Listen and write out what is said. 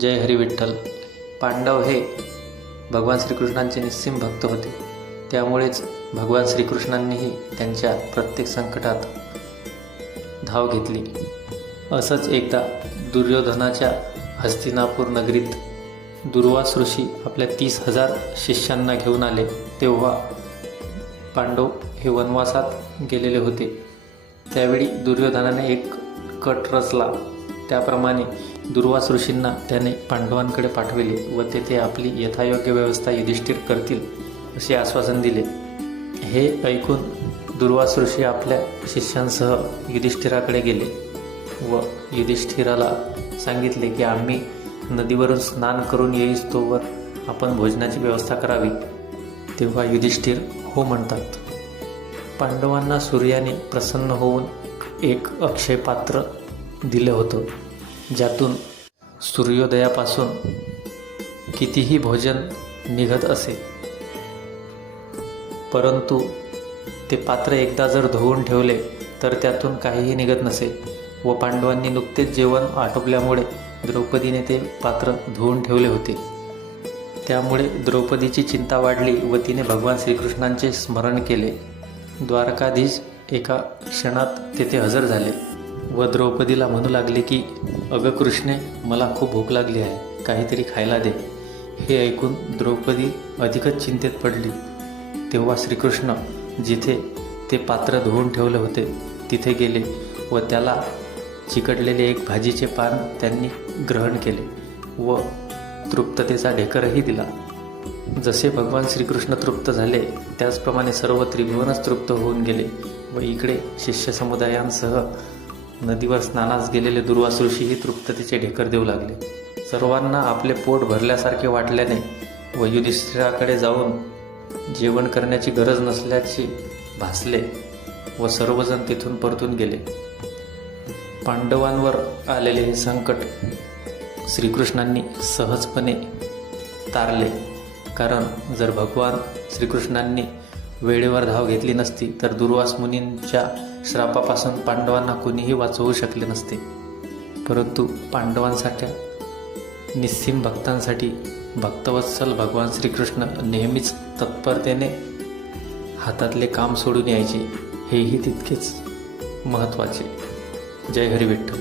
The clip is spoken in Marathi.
जय हरी विठ्ठल. पांडव हे भगवान श्रीकृष्णांचे निस्सीम भक्त होते. त्यामुळेच भगवान श्रीकृष्णांनीही त्यांच्या प्रत्येक संकटात धाव घेतली. असंच एकदा दुर्योधनाच्या हस्तिनापूर नगरीत दुर्वास ऋषी आपल्या 30,000 शिष्यांना घेऊन आले. तेव्हा पांडव हे वनवासात गेलेले होते. त्यावेळी दुर्योधनाने एक कट रचला. त्याप्रमाणे दुर्वास ऋषींना त्याने पांडवांकडे पाठविले व तेथे आपली यथायोग्य व्यवस्था युधिष्ठिर करतील असे आश्वासन दिले. हे ऐकून दुर्वास ऋषी आपल्या शिष्यांसह युधिष्ठिराकडे गेले व युधिष्ठिराला सांगितले की आम्ही नदीवरून स्नान करून येईस्तोवर आपण भोजनाची व्यवस्था करावी. तेव्हा युधिष्ठिर हो म्हणतात. पांडवांना सूर्याने प्रसन्न होऊन एक अक्षय पात्र दिलं होतं, ज्यातून सूर्योदयापासून कितीही भोजन निघत असे. परंतु ते पात्र एकदा जर धुवून ठेवले तर त्यातून काहीही निघत नसे व पांडवांनी नुकतेच जेवण आटोपल्यामुळे द्रौपदीने ते पात्र धुवून ठेवले होते. त्यामुळे द्रौपदीची चिंता वाढली व तिने भगवान श्रीकृष्णांचे स्मरण केले. द्वारकाधीश एका क्षणात तेथे हजर झाले व द्रौपदीला म्हणू लागले की अगं कृष्णे, मला खूप भूक लागली आहे, काहीतरी खायला दे. हे ऐकून द्रौपदी अधिकच चिंतेत पडली. तेव्हा श्रीकृष्ण जिथे ते पात्र धुवून ठेवले होते तिथे गेले व त्याला चिकटलेले एक भाजीचे पान त्यांनी ग्रहण केले व तृप्ततेचा ढेकरही दिला. जसे भगवान श्रीकृष्ण तृप्त झाले त्याचप्रमाणे सर्व त्रिभुवनच तृप्त होऊन गेले व इकडे शिष्य समुदायांसह नदीवर स्नानास गेलेले दुर्वास ऋषीही तृप्ततेचे ढेकर देऊ लागले. सर्वांना आपले पोट भरल्यासारखे वाटल्याने व युधिष्ठिराकडे जाऊन जेवण करण्याची गरज नसल्याचे भासले व सर्वजण तिथून परतून गेले. पांडवांवर आलेले हे संकट श्रीकृष्णांनी सहजपणे तारले. कारण जर भगवान श्रीकृष्णांनी वेळेवर धाव घेतली नसती तर दुर्वास मुनींच्या श्रापापासून पांडवांना कुणीही वाचवू शकले नसते. परंतु पांडवांसारख्या निस्सीम भक्तांसाठी भक्तवत्सल भगवान श्रीकृष्ण नेहमीच तत्परतेने हातातले काम सोडून यायचे, हेही तितकेच महत्त्वाचे. जय हरी विठ्ठल.